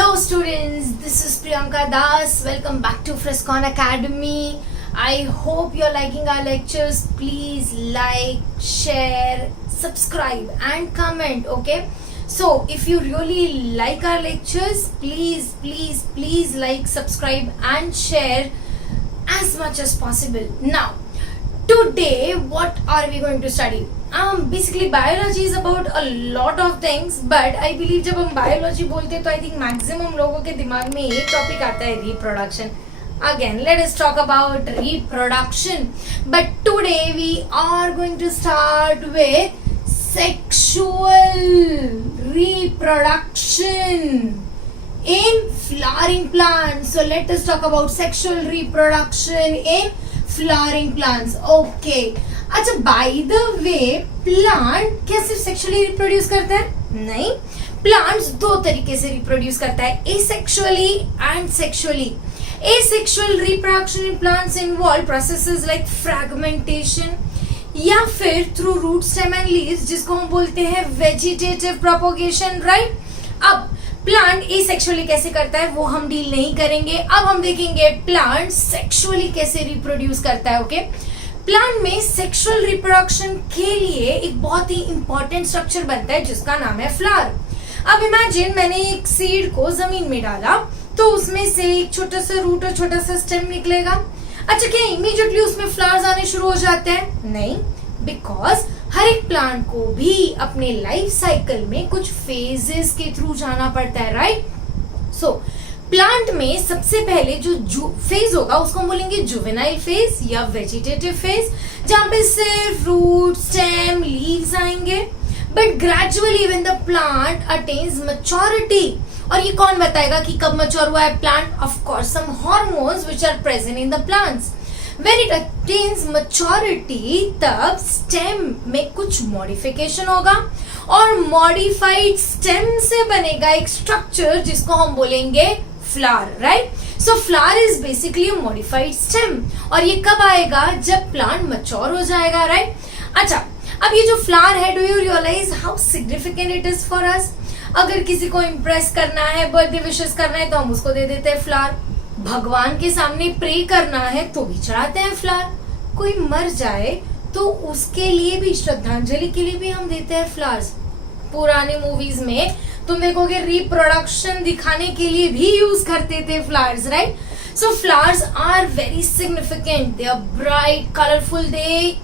Hello students, this is Priyanka Das. Welcome back to Frescon Academy. I hope you're liking our lectures. Please like, share, subscribe and comment, okay? So if you really like our lectures, please like, subscribe and share as much as possible. Now, today what are we going to study? Basically biology is about a lot of things, but I believe जब हम biology बोलते हैं तो I think maximum लोगों के दिमाग में एक topic आता है reproduction. Again, let us talk about reproduction. But today we are going to start with sexual reproduction in flowering plants. So let us talk about sexual reproduction in flowering plants. Okay. अच्छा, by the way plant क्या सिर्फ sexually reproduce करता है? नहीं, plants दो तरीके से reproduce करता है, asexually and sexually. Asexual reproduction in plants involve processes like fragmentation या फिर through root, stem and leaves, जिसको हम बोलते हैं वेजिटेटिव प्रोपोगेशन, राइट? अब प्लांट एसेक्सुअली कैसे करता है वो हम डील नहीं करेंगे. अब हम देखेंगे प्लांट सेक्सुअली कैसे रिप्रोड्यूस करता है. ओके, प्लांट में सेक्सुअल रिप्रोडक्शन के लिए एक बहुत ही इंपॉर्टेंट स्ट्रक्चर बनता है जिसका नाम है फ्लावर. अब इमेजिन मैंने एक सीड को जमीन में डाला तो उसमें से एक छोटा सा रूट और छोटा सा स्टेम निकलेगा. अच्छा, क्या इमीडिएटली उसमें फ्लावर्स आने शुरू हो जाते हैं? नहीं, बिकॉज हर एक प्लांट को भी अपने लाइफ साइकिल में कुछ फेजेस के थ्रू जाना पड़ता है, राइट? सो प्लांट में सबसे पहले जो फेज होगा उसको हम बोलेंगे जुवेनाइल फेज या वेजिटेटिव फेज, जहां पे सिर्फ रूट, स्टेम, लीव्स आएंगे. But gradually when the plant attains maturity, और ये कौन बताएगा कि कब मैच्योर हुआ है plant? Of course some hormones which are present in the plants. When it attains maturity, तब स्टेम में कुछ मॉडिफिकेशन होगा और मॉडिफाइड स्टेम से बनेगा एक स्ट्रक्चर जिसको हम बोलेंगे flower, right? So flower is basically a modified stem, और ये कब आएगा? जब प्लांट मैच्योर हो जाएगा, राइट? अच्छा, अब ये जो फ्लावर है, do you realize how significant it is for us? अगर किसी को इम्प्रेस करना है, बर्थडे विशेस करना है, तो हम उसको दे देते हैं फ्लावर. भगवान के सामने प्रे करना है तो भी चढ़ाते हैं फ्लावर. कोई मर जाए तो उसके लिए भी, श्रद्धांजलि के लिए भी हम देते हैं फ्लावर्स. पुराने मूवीज में तुम देखोगे रिप्रोडक्शन दिखाने के लिए भी यूज करते थे flowers, right? So flowers are very significant. They are bright, colourful, they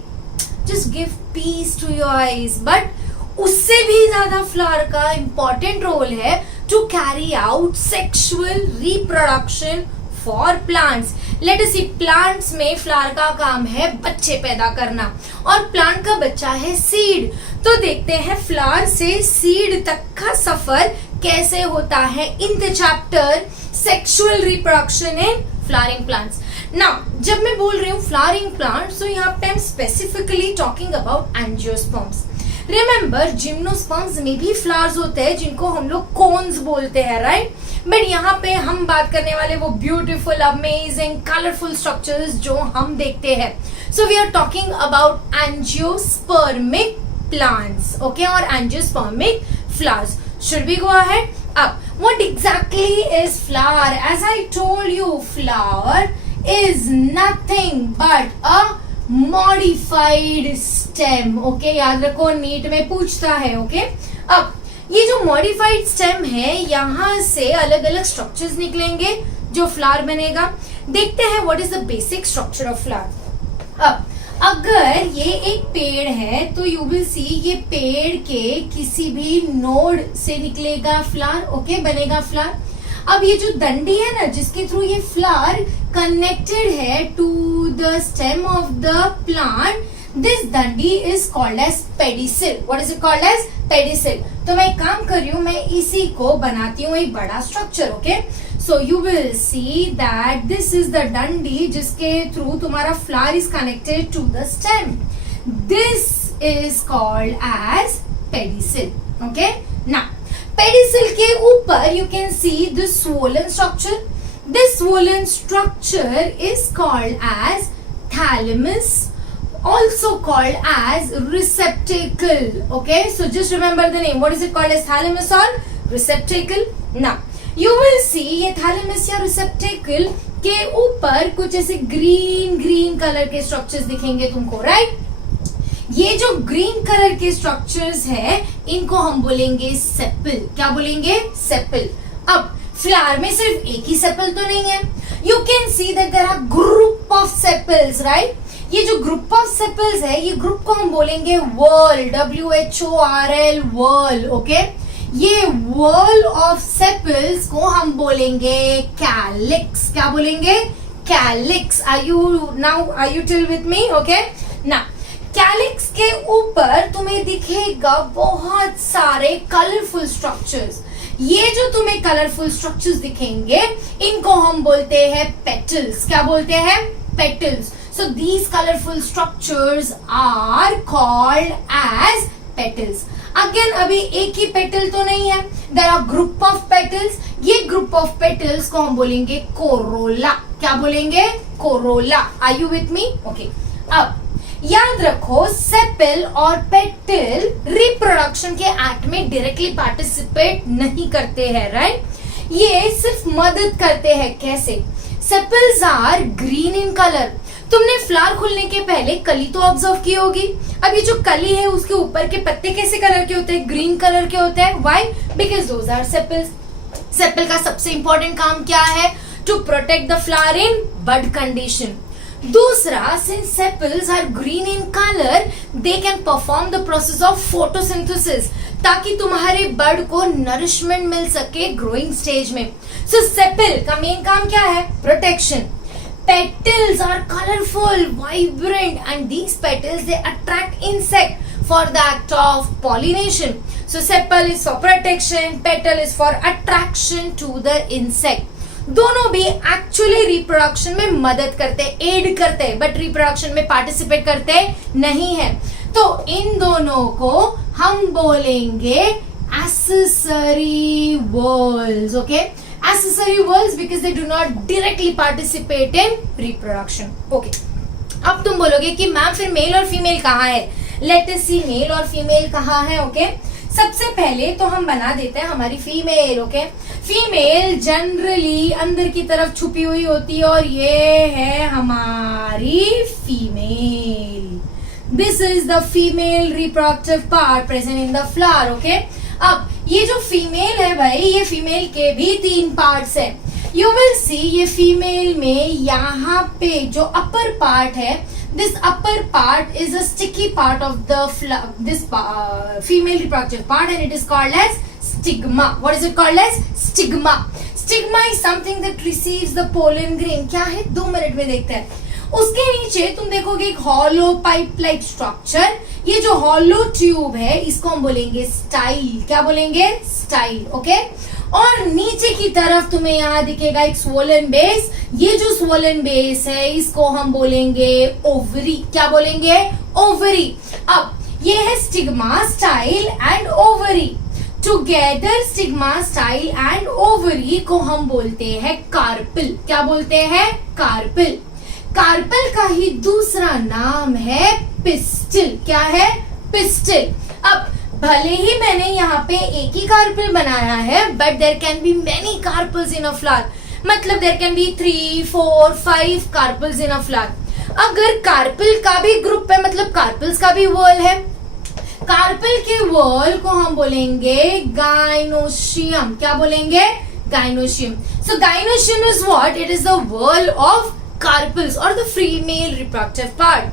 just give peace to your eyes. But उससे भी ज्यादा फ्लावर का इंपॉर्टेंट रोल है to carry out sexual reproduction for plants. Let us see, plants में flower का काम है बच्चे पैदा करना, और प्लांट का बच्चा है सीड. तो देखते हैं फ्लावर से सीड तक का सफर कैसे होता है in the chapter sexual reproduction in flowering plants. Now, जब मैं बोल रही हूँ फ्लावरिंग प्लांट्स, तो यहाँ पे I am specifically talking about angiosperms. Remember, gymnosperms में भी फ्लावर्स होते हैं जिनको हम लोग कोन्स बोलते हैं, राइट? बट यहाँ पे हम बात करने वाले वो ब्यूटीफुल, अमेजिंग, कलरफुल स्ट्रक्चर्स जो हम देखते हैं. So we are talking about angiospermic plants, okay, or angiospermic flowers. Should we go ahead? What exactly is flower? As I told you, flower is nothing but a modified stem. Okay, याद रखो, NEET में पूछता है. Okay, अब ये जो modified stem है, यहाँ से अलग अलग structures निकलेंगे जो flower बनेगा. देखते हैं what is the basic structure of flower. अब अगर ये एक पेड़ है तो यू विल सी, ये पेड़ के किसी भी नोड से निकलेगा फ्लावर, ओके, बनेगा फ्लावर. अब ये जो डंडी है ना, जिसके थ्रू ये फ्लावर कनेक्टेड है to the stem of the plant, this डंडी is called as pedicel. What is it called as? Pedicel. तो मैं एक काम कर रही हूँ, मैं इसी को बनाती हूँ एक बड़ा structure, okay. So you will see that this is the डंडी जिसके थ्रू तुम्हारा flower is connected to the stem. This is called as pedicel. Okay? Now, pedicel के ऊपर you can see the swollen structure. This swollen structure is called as thalamus, also called as receptacle. Okay? So just remember the name. What is it called as? Thalamus or receptacle? Now, you will सी ये thalamus या receptacle के ऊपर कुछ ऐसे green green colour के structures दिखेंगे तुमको, right? ये जो ग्रीन कलर के स्ट्रक्चर्स है इनको हम बोलेंगे सेपल। क्या बोलेंगे? सेपल। अब फ्लावर में सिर्फ एक ही सेपल तो नहीं है, you can see that there are group of sepals, right? ये जो ग्रुप ऑफ सेपल्स है ये ग्रुप को हम बोलेंगे व्हर्ल, WHORL, व्हर्ल, ओके? ये व्हर्ल ऑफ सेपल्स को हम बोलेंगे कैलिक्स। क्या बोलेंगे? Calyx. Are you till with me? Okay ना, कैलिक्स के ऊपर तुम्हें दिखेगा बहुत सारे कलरफुल स्ट्रक्चर्स। ये जो तुम्हें कलरफुल स्ट्रक्चर्स दिखेंगे इनको हम बोलते हैं पेटल्स। क्या बोलते हैं? Petals. So these colourful structures are called as petals. Again अभी एक ही पेटल तो नहीं है, there are group of petals. ये ग्रुप ऑफ पेटल्स को हम बोलेंगे कोरोला। क्या बोलेंगे? Corolla. Are you with me? Okay, अब याद रखो सेपल और पेटल रिप्रोडक्शन के एक्ट में डायरेक्टली पार्टिसिपेट नहीं करते हैं, राइट? ये सिर्फ मदद करते हैं। कैसे? Sepals are green in colour. तुमने फ्लावर खुलने के पहले कली तो ऑब्जर्व की होगी। अब ये जो कली है उसके ऊपर के पत्ते कैसे कलर के होते हैं? ग्रीन कलर के होते हैं। Why? Because those are sepals. Sepal का सबसे इंपॉर्टेंट काम क्या है? To protect the flower in bud condition. दूसरा, since sepals are green in colour they can perform the process of photosynthesis, ताकि तुम्हारे बर्ड को नरिशमेंट मिल सके ग्रोइंग स्टेज में। सो सेपल का मेन काम क्या है? Protection. Petals are colorful, vibrant, and these petals they attract insect for the act of pollination. So sepal is for protection, petal is for attraction to the insect. दोनों भी actually reproduction में मदद करते, add करते, but reproduction में participate करते नहीं है। तो इन दोनों को हम बोलेंगे accessory whorls, okay? Accessory whorls because they do not directly participate in reproduction. Okay. अब तुम बोलोगे कि मैम फिर मेल और फीमेल कहाँ है? Let us see मेल और फीमेल कहाँ है, okay? सबसे पहले तो हम बना देते हैं हमारी फीमेल, ओके? फीमेल जनरली अंदर की तरफ छुपी हुई होती है और ये है हमारी female. This is the female reproductive part present in the flower, okay? अब ये जो फीमेल है भाई, ये फीमेल के भी 3 पार्ट्स है। यू विल सी ये फीमेल में यहाँ पे जो अपर पार्ट है, this upper part is a sticky part of the female reproductive part and it is called as stigma. What is it called as? Stigma. Stigma is something that receives the pollen grain. क्या है? 2 minute में देखते हैं। उसके नीचे तुम देखोगे एक हॉलो पाइप लाइक स्ट्रक्चर। ये जो हॉलो ट्यूब है इसको हम बोलेंगे स्टाइल। क्या बोलेंगे? Style, okay? और नीचे की तरफ तुम्हें यहाँ दिखेगा एक स्वोलन बेस। ये जो स्वोलन बेस है इसको हम बोलेंगे ओवरी। क्या बोलेंगे? ओवरी। अब ये है stigma, style and ovary. Together stigma, style and ovary को हम बोलते हैं कार्पेल। क्या बोलते हैं? कार्पेल। कार्पेल का ही दूसरा नाम है पिस्टिल। क्या है? पिस्टिल। अब भले ही मैंने यहाँ पे एक ही कार्पेल बनाया है, but there can be many carpels in a flower. मतलब there can be 3, 4, 5 carpels in a flower. अगर कार्पेल का भी ग्रुप है, मतलब कार्पेल्स का भी व्हर्ल है, कार्पेल के व्हर्ल को हम बोलेंगे गाइनोशियम। क्या बोलेंगे? Gynoecium. So gynoecium is what? It is the whorl of carpels और द फीमेल रिप्रोडक्टिव पार्ट।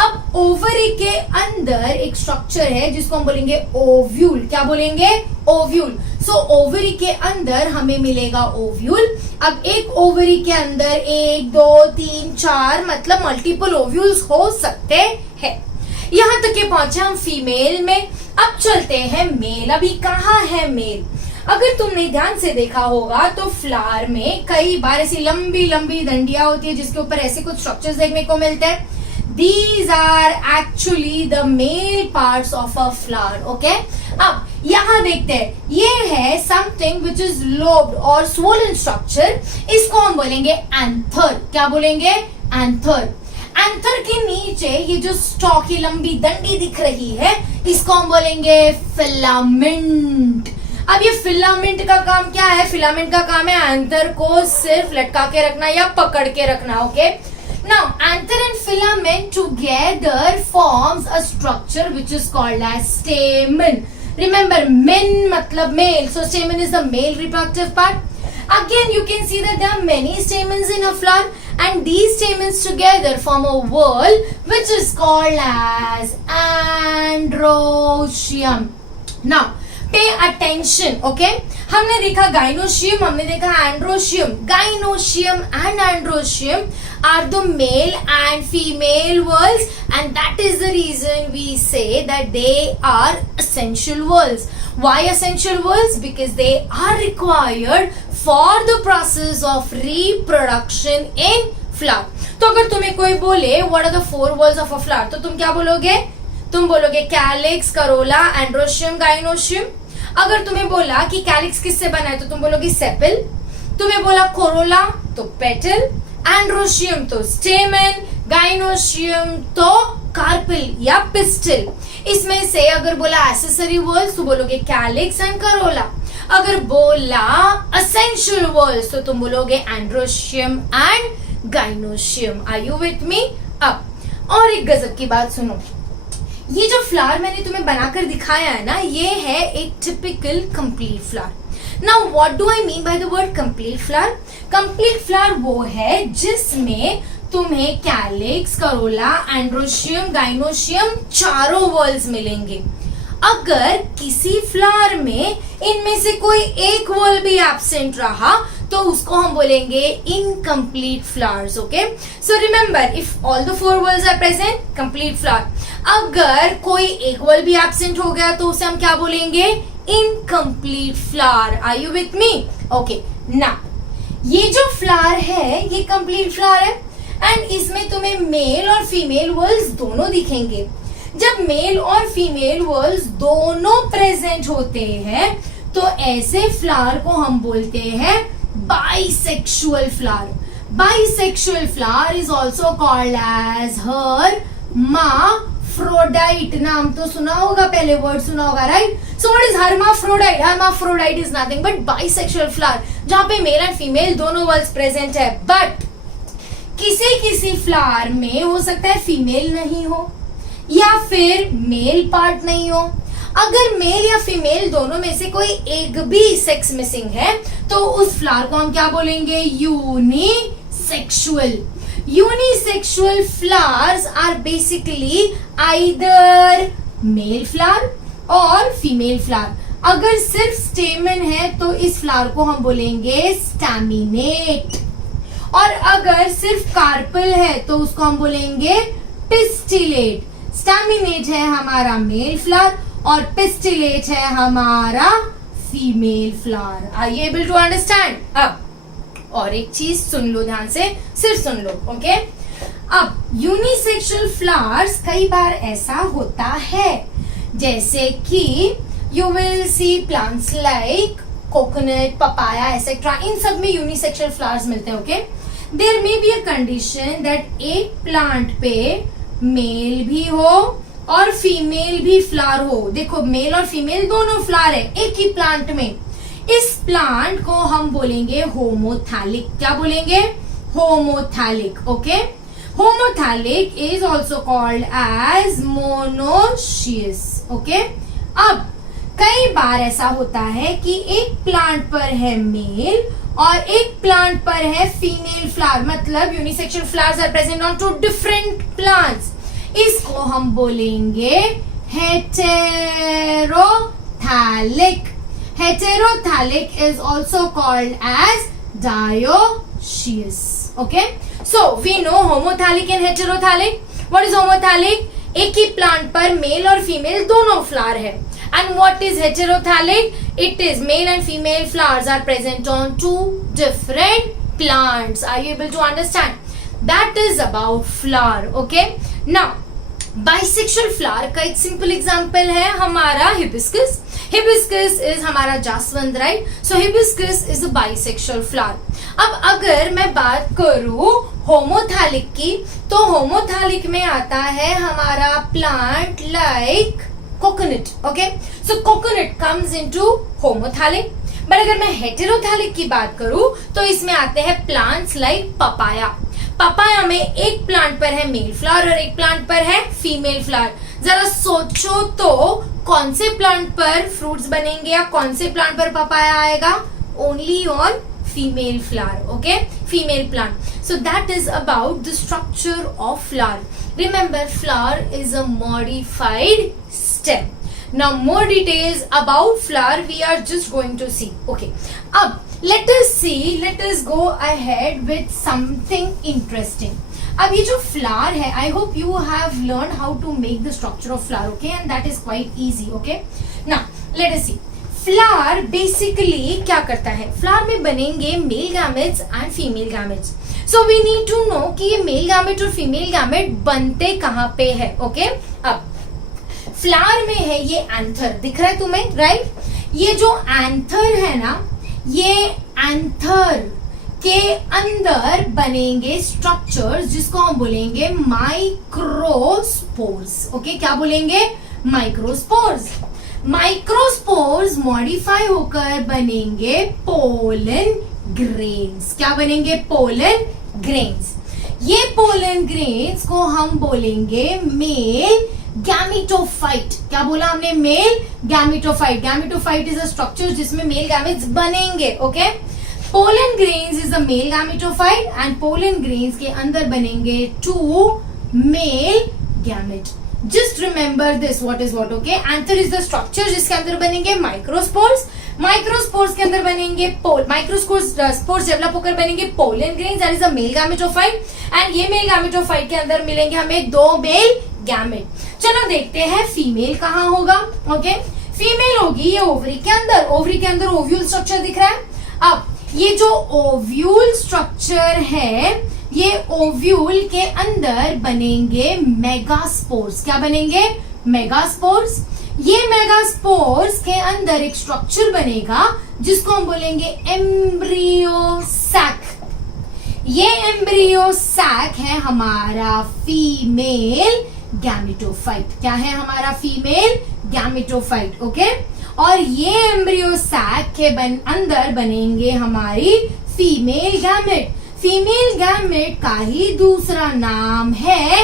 अब ओवरी के अंदर एक स्ट्रक्चर है जिसको हम बोलेंगे ओव्यूल। क्या बोलेंगे? ओव्यूल। सो ओवरी के अंदर हमें मिलेगा ओव्यूल। अब एक ओवरी के अंदर 1, 2, 3, 4 मतलब मल्टीपल ओव्यूल्स हो सकते हैं। यहाँ तक के पहुंचे हम फीमेल में। अब चलते हैं मेल। अभी कहाँ है मेल? अगर तुमने ध्यान से देखा होगा तो फ्लावर में कई बार ऐसी लंबी लंबी डंडियां होती है जिसके ऊपर ऐसे कुछ स्ट्रक्चर्स देखने को मिलते हैं। These are actually the male parts of a flower, okay? अब यहाँ देखते हैं, ये है something which is lobed और swollen structure। इसको हम बोलेंगे anther। क्या बोलेंगे? anther। anther के नीचे ये जो स्टॉक, ये लंबी डंडी दिख रही है, इसको हम बोलेंगे फिलामेंट। अब ये फिलामेंट का काम क्या है? फिलामेंट का काम है एंथर को सिर्फ लटका के रखना या पकड़ के रखना. Okay, now anther and filament together forms a structure which is called as stamen. Remember, men matlab male, so stamen is the male reproductive part. Again, you can see that there are many stamens in a flower, and these stamens together form a whorl which is called as androecium. Now pay attention. Okay, हमने देखा gynoecium, हमने देखा androecium. Gynoecium and androecium are the male and female whorls, and that is the reason we say that they are essential whorls. Why essential whorls? Because they are required for the process of reproduction in flower. तो अगर तुम्हें कोई बोले what are the four whorls of a flower, तो तुम क्या बोलोगे? तुम बोलोगे कैलिक्स, करोला, एंड्रोशियम, गाइनोशियम. अगर तुम्हें बोला कि कैलिक्स किससे बना है तो तुम बोलोगी सेपल. तुम्हें बोला कोरोला तो पेटल, एंड्रोशियम तो स्टेमन, गाइनोशियम तो कार्पेल या पिस्टल. इसमें से अगर बोला एसेसरी whorls तो बोलोगे कैलिक्स एंड करोला. अगर बोला एसेंशियल whorls तो तुम बोलोगे androecium and gynoecium. Are you with me? अब और एक गजब की बात सुनो. ये जो फ्लावर मैंने तुम्हें बनाकर दिखाया है ना, ये है एक typical complete flower. Now what do I mean by the word complete flower? Complete flower वो है जिसमें तुम्हें कैलिक्स, करोला, एंड्रोशियम, गाइनोशियम चारों whorls मिलेंगे. अगर किसी फ्लावर में इनमें से कोई एक whorl भी एब्सेंट रहा तो उसको हम बोलेंगे incomplete flowers. Okay, so remember, if all the four whorls are present, complete flower. अगर कोई एक whorl भी एब्सेंट हो गया तो उसे हम क्या बोलेंगे? Incomplete flower. Are you with me? Okay, now ये जो फ्लावर है ये कंप्लीट फ्लावर है एंड इसमें तुम्हें मेल और फीमेल whorls दोनों दिखेंगे. जब मेल और फीमेल whorls दोनों प्रेजेंट होते हैं तो ऐसे फ्लावर को हम बोलते हैं bisexual flower. Bisexual flower is also called as hermaphrodite. नाम तो सुना होगा, पहले वर्ड सुना होगा, right? So what is hermaphrodite? Hermaphrodite is nothing but bisexual flower, जहाँ पे मेल एंड फीमेल दोनों whorls प्रेजेंट है. बट किसी फ्लावर में हो सकता है फीमेल नहीं हो या फिर मेल पार्ट नहीं हो. अगर मेल या फीमेल दोनों में से कोई एक भी सेक्स मिसिंग है तो उस फ्लावर को हम क्या बोलेंगे? Unisexual. Unisexual flowers are basically either male flower और फीमेल फ्लावर. अगर सिर्फ स्टेमन है तो इस फ्लावर को हम बोलेंगे स्टैमिनेट, और अगर सिर्फ कार्पल है तो उसको हम बोलेंगे पिस्टिलेट. स्टैमिनेट है हमारा मेल फ्लावर और पिस्टिलेट है हमारा female flower. Are you able to understand? अब और एक चीज सुन लो ध्यान से, सिर्फ सुन लो. ओके, अब यूनिसेक्सुअल फ्लावर्स कई बार ऐसा होता है जैसे कि you will see plants like coconut, papaya etcetera. इन सब में यूनिसेक्सुअल फ्लावर्स मिलते हैं. Okay, there may be a condition that एक प्लांट पे मेल भी हो और फीमेल भी फ्लावर हो. देखो, मेल और फीमेल दोनों फ्लावर है एक ही प्लांट में. इस प्लांट को हम बोलेंगे होमोथैलिक. क्या बोलेंगे? Homothallic. Okay, homothallic is also called as monoecious. Okay, अब कई बार ऐसा होता है कि एक प्लांट पर है मेल और एक प्लांट पर है फीमेल फ्लावर, मतलब unisexual flowers are present on two different plants. इसको हम बोलेंगे heterothallic. Heterothallic is also called as dioecious. Okay, so we know homothallic and heterothallic. What is homothallic? एक ही प्लांट पर मेल और फीमेल दोनों फ्लावर है. And what is heterothalic? It is male and female flowers are present on two different plants. Are you able to understand? That is about flower. Okay. Now, bisexual flower का एक simple example है हमारा hibiscus. Hibiscus is हमारा जासवंत, right? So hibiscus is a bisexual flower. अब अगर मैं बात करूँ होमोथैलिक की तो होमोथैलिक में आता है हमारा plant like coconut. Okay, so coconut comes into homothallic. But अगर मैं हेटेरोथैलिक की बात करूं तो इसमें आते हैं प्लांट्स लाइक पपाया. पपाया में एक प्लांट पर है मेल फ्लावर और एक प्लांट पर है फीमेल फ्लावर. जरा सोचो तो कौन से प्लांट पर फ्रूट्स बनेंगे या कौन से प्लांट पर पपाया आएगा? Only on female flower. Okay, female plant. So that is about the structure of flower. Remember, flower is a modified stem. Now more details about flower we are just going to see. Okay, अब let us go ahead with something interesting. अब ये जो flower है, I hope you have learned how to make the structure of flower. Okay, and that is quite easy. Okay, now let us see. Flower basically क्या करता है? Flower में बनेंगे male gametes and female gametes. So we need to know कि ये male gamete और female gamete बनते कहाँ पे है. ओके, अब फ्लावर में है ये एंथर, दिख रहा है तुम्हें, राइट? ये जो एंथर है ना, ये एंथर के अंदर बनेंगे स्ट्रक्चर्स जिसको हम बोलेंगे माइक्रोस्पोर्स. ओके, क्या बोलेंगे? माइक्रोस्पोर्स. माइक्रोस्पोर्स मॉडिफाई होकर बनेंगे पोलन ग्रेन्स. क्या बनेंगे? Pollen grains. ये पोलन ग्रेन्स को हम बोलेंगे मेल गैमेटोफाइट. क्या बोला हमने? Male gametophyte. Gametophyte is a structure जिसमें मेल गैमेट्स बनेंगे. Okay, pollen grains is a male gametophyte and pollen grains के अंदर बनेंगे 2 male gamete. Just remember this, what is what. Okay, anther is the structure जिसके अंदर बनेंगे microspores. Microspores के अंदर बनेंगे स्पोर्स डेवलप होकर बनेंगे pollen grains, that is a male gametophyte. And ये मेल गैमेटोफाइट के अंदर मिलेंगे हमें 2 मेल गैमेट. चलो देखते हैं फीमेल कहाँ होगा. ओके, फीमेल होगी ये ओवरी के अंदर. ओवरी के अंदर ओव्यूल स्ट्रक्चर दिख रहा है. अब ये जो ओव्यूल स्ट्रक्चर है, ये ओव्यूल के अंदर बनेंगे मेगास्पोर्स. क्या बनेंगे? मेगास्पोर्स. ये मेगास्पोर्स के अंदर एक स्ट्रक्चर बनेगा जिसको हम बोलेंगे एम्ब्रियो सैक. ये एम्ब्रियो सैक है हमारा फीमेल गैमेटोफाइट. क्या है? हमारा फीमेल गैमेटोफाइट. ओके, और ये एम्ब्रियो सैक के अंदर बनेंगे हमारी फीमेल गैमेट. फीमेल गैमेट का ही दूसरा नाम है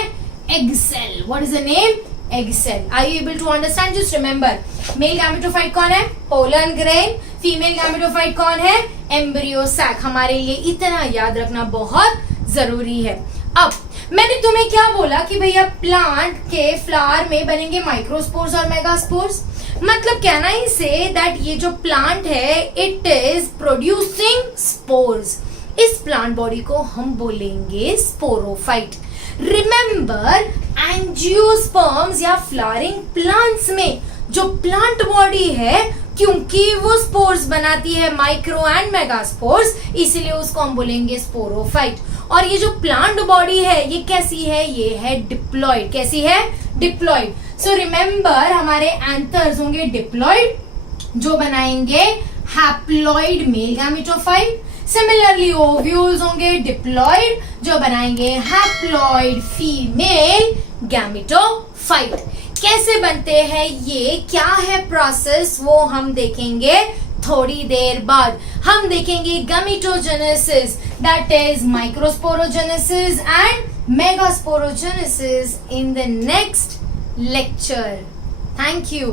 egg cell. What is the name? Egg cell. Are you able to understand? Just remember, male gametophyte कौन है? Pollen grain. फीमेल गैमेटोफाइट कौन है? Embryo sac. हमारे लिए इतना याद रखना बहुत जरूरी है. अब मैंने तुम्हें क्या बोला कि भैया प्लांट के फ्लावर में बनेंगे माइक्रोस्पोर्स और मेगास्पोर्स. मतलब कहना ही से दैट ये जो प्लांट है इट इज प्रोड्यूसिंग स्पोर्स. इस प्लांट बॉडी को हम बोलेंगे स्पोरोफाइट. रिमेंबर, एंजियोस्पर्म्स या फ्लावरिंग प्लांट्स में जो प्लांट बॉडी है, क्योंकि वो स्पोर्स बनाती है माइक्रो एंड मेगास्पोर्स, इसलिए उसको हम बोलेंगे स्पोरोफाइट. और ये जो प्लांट बॉडी है ये कैसी है? ये है डिप्लॉइड. कैसी है? डिप्लॉइड. सो रिमेंबर, हमारे एंथर्स होंगे डिप्लॉइड जो बनाएंगे haploid male gametophyte. Similarly ovules होंगे डिप्लॉइड जो बनाएंगे हैप्लॉइड फीमेल गैमेटोफाइट. कैसे बनते हैं ये, क्या है प्रोसेस, वो हम देखेंगे थोड़ी देर बाद. हम देखेंगे gametogenesis, that is microsporogenesis and megasporogenesis in the next lecture. Thank you.